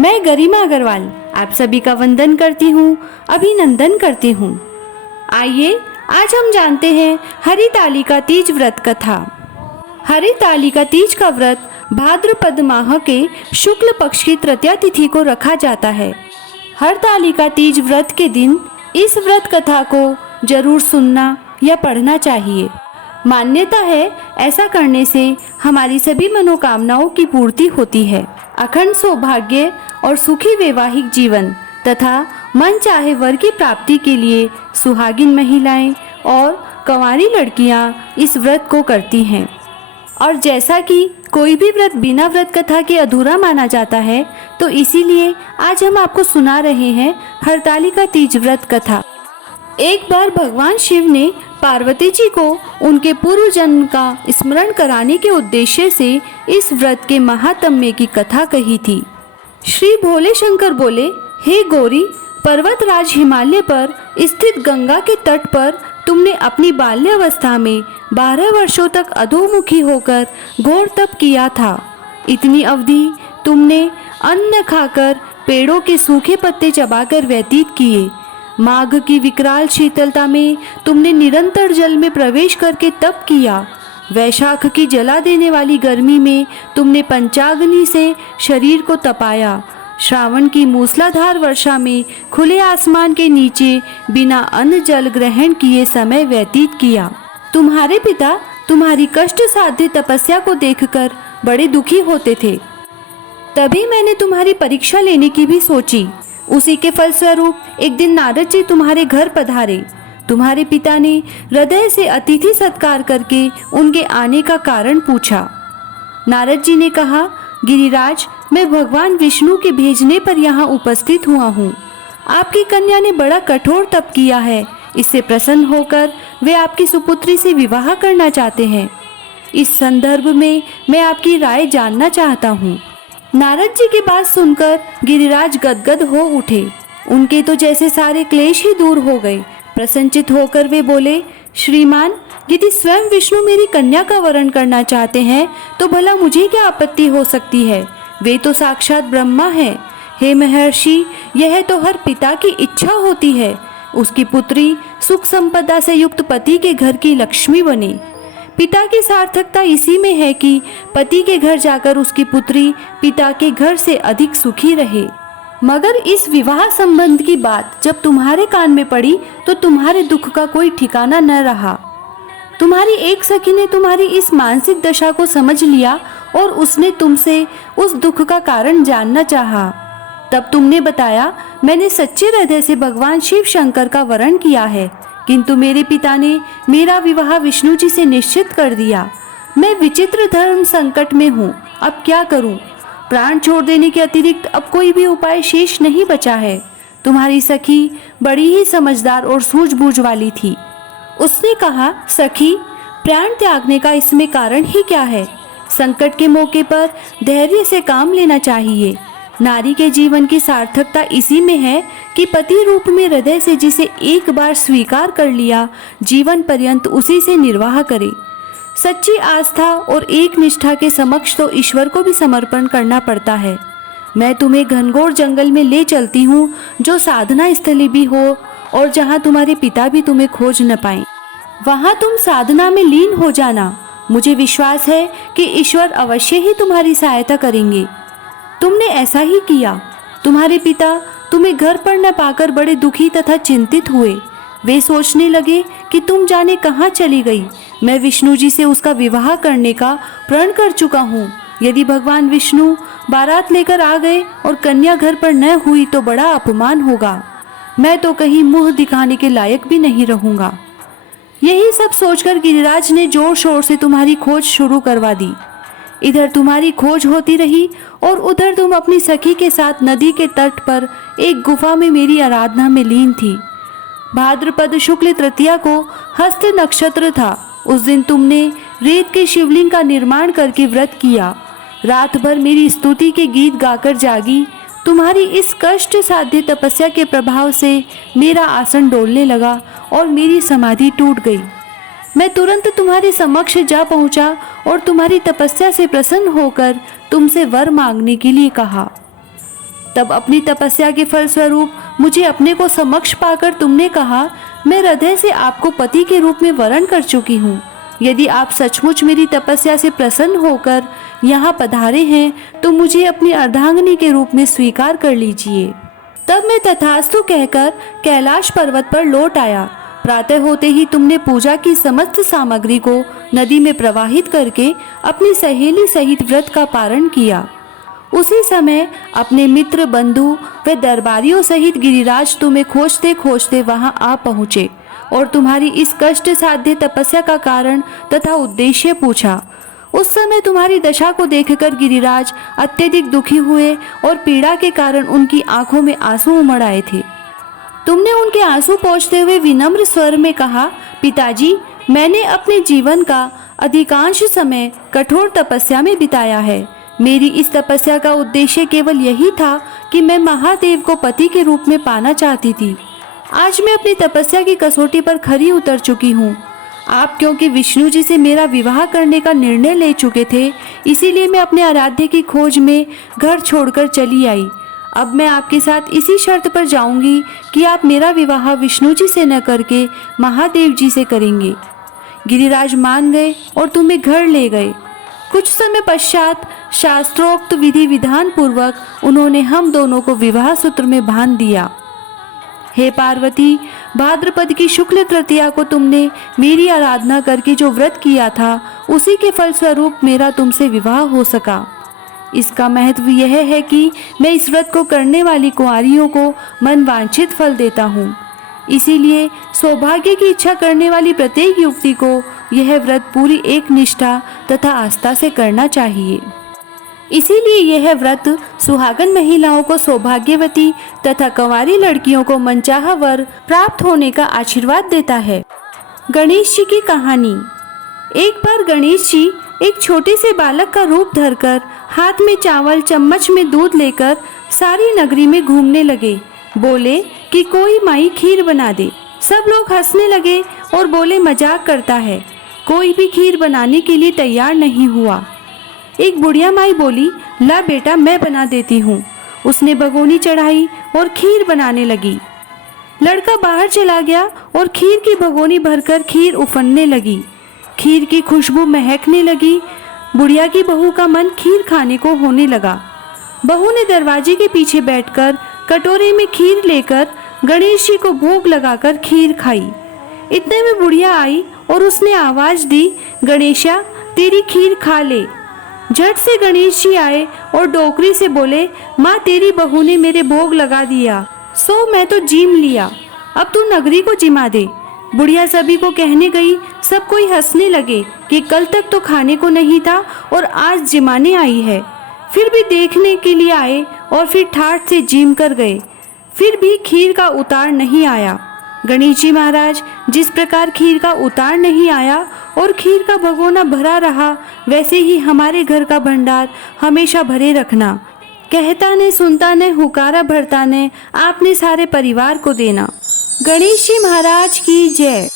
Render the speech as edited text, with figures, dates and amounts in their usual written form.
मैं गरिमा अग्रवाल आप सभी का वंदन करती हूँ, अभिनंदन करती हूँ। आइए आज हम जानते हैं हरितालिका तीज व्रत कथा। हरितालिका तीज का व्रत भाद्रपद माह के शुक्ल पक्ष की तृतीया तिथि को रखा जाता है। हरितालिका तीज व्रत के दिन इस व्रत कथा को जरूर सुनना या पढ़ना चाहिए। मान्यता है ऐसा करने से हमारी सभी मनोकामनाओं की पूर्ति होती है। अखंड सौभाग्य और सुखी वैवाहिक जीवन तथा मन चाहे वर की प्राप्ति के लिए सुहागिन महिलाएं और कंवारी लड़कियां इस व्रत को करती हैं। और जैसा कि कोई भी व्रत बिना व्रत कथा के अधूरा माना जाता है, तो इसीलिए आज हम आपको सुना रहे हैं हरितालिका तीज व्रत कथा। एक बार भगवान शिव ने पार्वती जी को उनके पूर्व जन्म का स्मरण कराने के उद्देश्य से इस व्रत के महात्म्य की कथा कही थी। श्री भोले शंकर बोले, हे गौरी, पर्वतराज हिमालय पर स्थित गंगा के तट पर तुमने अपनी बाल्यावस्था में 12 वर्षों तक अधोमुखी होकर घोर तप किया था। इतनी अवधि तुमने अन्न खाकर पेड़ों के सूखे पत्ते चबाकर व्यतीत किए। माघ की विकराल शीतलता में तुमने निरंतर जल में प्रवेश करके तप किया। वैशाख की जला देने वाली गर्मी में तुमने पंचाग्नि से शरीर को तपाया। श्रावण की मूसलाधार वर्षा में खुले आसमान के नीचे बिना अन्न जल ग्रहण किए समय व्यतीत किया। तुम्हारे पिता तुम्हारी कष्ट साध्य तपस्या को देखकर बड़े दुखी होते थे। तभी मैंने तुम्हारी परीक्षा लेने की भी सोची। उसी के फलस्वरूप एक दिन नारद जी तुम्हारे घर पधारे। तुम्हारे पिता ने हृदय से अतिथि सत्कार करके उनके आने का कारण पूछा। नारद जी ने कहा, गिरिराज, मैं भगवान विष्णु के भेजने पर यहाँ उपस्थित हुआ हूँ। आपकी कन्या ने बड़ा कठोर तप किया है। इससे प्रसन्न होकर वे आपकी सुपुत्री से विवाह करना चाहते हैं। इस संदर्भ में मैं आपकी राय जानना चाहता हूँ। नारद जी की बात सुनकर गिरिराज गदगद हो उठे। उनके तो जैसे सारे क्लेश ही दूर हो गए। प्रसन्नचित होकर वे बोले, श्रीमान, यदि स्वयं विष्णु मेरी कन्या का वरण करना चाहते हैं तो भला मुझे क्या आपत्ति हो सकती है। वे तो साक्षात ब्रह्मा हैं। हे महर्षि, यह तो हर पिता की इच्छा होती है, उसकी पुत्री सुख संपदा से युक्त पति के घर की लक्ष्मी बने। पिता की सार्थकता इसी में है कि पति के घर जाकर उसकी पुत्री पिता के घर से अधिक सुखी रहे। मगर इस विवाह संबंध की बात जब तुम्हारे कान में पड़ी तो तुम्हारे दुख का कोई ठिकाना न रहा। तुम्हारी एक सखी ने तुम्हारी इस मानसिक दशा को समझ लिया और उसने तुमसे उस दुख का कारण जानना चाहा। तब तुमने बताया, मैंने सच्चे हृदय से भगवान शिव शंकर का वरण किया है, किंतु मेरे पिता ने मेरा विवाह विष्णु जी से निश्चित कर दिया। मैं विचित्र धर्म संकट में हूँ, अब क्या करूँ। प्राण छोड़ देने के अतिरिक्त अब कोई भी उपाय शेष नहीं बचा है। तुम्हारी सखी बड़ी ही समझदार और सूझबूझ वाली थी। उसने कहा, सखी, प्राण त्यागने का इसमें कारण ही क्या है। संकट के मौके पर धैर्य से काम लेना चाहिए। नारी के जीवन की सार्थकता इसी में है कि पति रूप में हृदय से जिसे एक बार स्वीकार कर लिया, जीवन पर्यंत उसी से निर्वाह करे। सच्ची आस्था और एक निष्ठा के समक्ष तो ईश्वर को भी समर्पण करना पड़ता है। मैं तुम्हें घनघोर जंगल में ले चलती हूँ, जो साधना स्थली भी हो और जहाँ तुम्हारे पिता भी तुम्हें खोज न पाएं। वहाँ तुम साधना में लीन हो जाना। मुझे विश्वास है कि ईश्वर अवश्य ही तुम्हारी सहायता करेंगे। तुमने ऐसा ही किया। तुम्हारे पिता तुम्हें घर पर न पाकर बड़े दुखी तथा चिंतित हुए। वे सोचने लगे कि तुम जाने कहाँ चली गई। मैं विष्णु जी से उसका विवाह करने का प्रण कर चुका हूँ। यदि भगवान विष्णु बारात लेकर आ गए और कन्या घर पर न हुई तो बड़ा अपमान होगा। मैं तो कहीं मुंह दिखाने के लायक भी नहीं रहूँगा। यही सब सोचकर गिरिराज ने जोर शोर से तुम्हारी खोज शुरू करवा दी। इधर तुम्हारी खोज होती रही और उधर तुम अपनी सखी के साथ नदी के तट पर एक गुफा में मेरी आराधना में लीन थी। भाद्रपद शुक्ल तृतीया को हस्त नक्षत्र था। उस दिन तुमने रेत के शिवलिंग का निर्माण करके व्रत किया। रात भर मेरी स्तुति के गीत गाकर जागी। तुम्हारी इस कष्ट साध्य तपस्या के प्रभाव से मेरा आसन डोलने लगा और मेरी समाधि टूट गई। मैं तुरंत तुम्हारे समक्ष जा पहुंचा और तुम्हारी तपस्या से प्रसन्न होकर तुमसे वर मांगने के लिए कहा। तब अपनी तपस्या के फलस्वरूप मुझे अपने को समक्ष पाकर तुमने कहा, मैं हृदय से आपको पति के रूप में वरण कर चुकी हूँ। यदि आप सचमुच मेरी तपस्या से प्रसन्न होकर यहाँ पधारे हैं तो मुझे अपनी अर्धांगिनी के रूप में स्वीकार कर लीजिए। तब मैं तथास्तु कहकर कैलाश पर्वत पर लौट आया। प्रातः होते ही तुमने पूजा की समस्त सामग्री को नदी में प्रवाहित करके अपनी सहेली सहित व्रत का पारण किया। उसी समय अपने मित्र, बंधु व दरबारियों सहित गिरिराज तुम्हें खोजते खोजते वहां आ पहुँचे और तुम्हारी इस कष्ट साध्य तपस्या का कारण तथा उद्देश्य पूछा। उस समय तुम्हारी दशा को देखकर गिरिराज अत्यधिक दुखी हुए और पीड़ा के कारण उनकी आंखों में आंसू उमड़ आए थे। तुमने उनके आंसू पोंछते हुए विनम्र स्वर में कहा, पिताजी, मैंने अपने जीवन का अधिकांश समय कठोर तपस्या में बिताया है। मेरी इस तपस्या का उद्देश्य केवल यही था कि मैं महादेव को पति के रूप में पाना चाहती थी। आज मैं अपनी तपस्या की कसौटी पर खरी उतर चुकी हूँ। आप क्योंकि विष्णु जी से मेरा विवाह करने का निर्णय ले चुके थे, इसीलिए मैं अपने आराध्य की खोज में घर छोड़कर चली आई। अब मैं आपके साथ इसी शर्त पर जाऊंगी कि आप मेरा विवाह विष्णु जी से न करके महादेव जी से करेंगे। गिरिराज मान गए और तुम्हें घर ले गए। कुछ समय पश्चात शास्त्रोक्त विधि विधान पूर्वक उन्होंने हम दोनों को विवाह सूत्र में बांध दिया। हे पार्वती, भाद्रपद की शुक्ल तृतीया को तुमने मेरी आराधना करके जो व्रत किया था, उसी के फलस्वरूप मेरा तुमसे विवाह हो सका। इसका महत्व यह है कि मैं इस व्रत को करने वाली कुंवारियों को मनवांछित फल देता हूँ। इसीलिए सौभाग्य की इच्छा करने वाली प्रत्येक युवती को यह व्रत पूरी एक निष्ठा तथा आस्था से करना चाहिए। इसीलिए यह व्रत सुहागन महिलाओं को सौभाग्यवती तथा कंवारी लड़कियों को मनचाहा वर प्राप्त होने का आशीर्वाद देता है। गणेश जी की कहानी। एक बार गणेश जी एक छोटे से बालक का रूप धरकर हाथ में चावल, चम्मच में दूध लेकर सारी नगरी में घूमने लगे। बोले कि कोई माई खीर बना दे। सब लोग हंसने लगे और बोले मजाक करता है। कोई भी खीर बनाने के लिए तैयार नहीं हुआ। एक बुढ़िया माई बोली, ला बेटा, मैं बना देती हूँ। उसने भगोनी चढ़ाई और खीर बनाने लगी। लड़का बाहर चला गया और खीर की भगोनी भरकर खीर उफनने लगी। खीर की खुशबू महकने लगी। बुढ़िया की बहू का मन खीर खाने को होने लगा। बहू ने दरवाजे के पीछे बैठकर कटोरे में खीर लेकर गणेश जी को भोग लगाकर खीर खाई। इतने में बुढ़िया आई और उसने आवाज दी, गणेशा, तेरी खीर खा ले। झट से गणेश जी आए और डोकरी से बोले, माँ, तेरी बहू ने मेरे भोग लगा दिया, सो मैं तो जीम लिया, अब तू नगरी को जिमा दे। बुढ़िया सभी को कहने गई। सब कोई हंसने लगे कि कल तक तो खाने को नहीं था और आज जिमाने आई है। फिर भी देखने के लिए आए और फिर ठाठ से जिम कर गए। फिर भी खीर का उतार नहीं आया। गणेश जी महाराज, जिस प्रकार खीर का उतार नहीं आया और खीर का भगोना भरा रहा, वैसे ही हमारे घर का भंडार हमेशा भरे रखना। कहता ने, सुनता ने, हुकारा भरता ने, आपने सारे परिवार को देना। गणेश जी महाराज की जय।